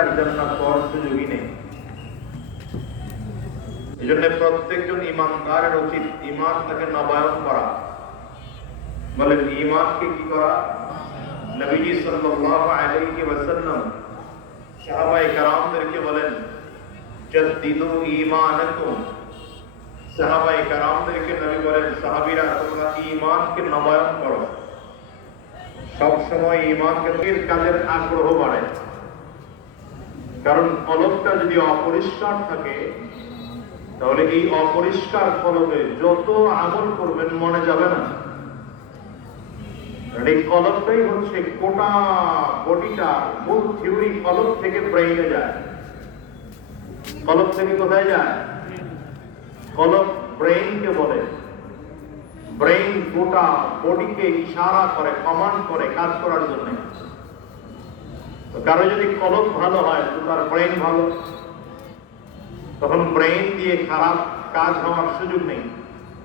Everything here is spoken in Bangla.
আর জান্নাত পাওয়ার সুযোগই নেই। এই জন্য প্রত্যেকজন ইমানদারের উচিত ইমানটাকে নবায়ন করা। বলেন ইমানকে কি করা? নবীজি সাল্লাল্লাহু আলাইহি ওয়াসাল্লাম সাহাবায়ে কেরামদেরকে বলেন জাদ্দিদু ঈমানাকুম। সাহাবায়ে কেরামদেরকে নবী বলেন সাহাবীরা তোমরা ঈমানকে নবায়ন করো। সব সময় ঈমানকে কাজের আগ্রহ বাড়ে। কারণ কলবটা যদি অপরিষ্কার থাকে তাহলে এই অপরিষ্কার কলবে যত আমল করবেন মনে যাবে না। এই কলবটাই হচ্ছে গোটা বডিটা, মূল থিওরি কলব থেকে ব্রেইনে যায়। কলব থেকে কোথায় যায়? কলব ব্রেইনকে বলে। ব্রেইন গোটা বডিকে ইশারা করে, কমান্ড করে কাজ করার জন্য। কারো যদি কলব ভালো হয় তো তার ব্রেইন ভালো, তখন ব্রেইন দিয়ে খারাপ কাজ হওয়ার সুযোগ নেই।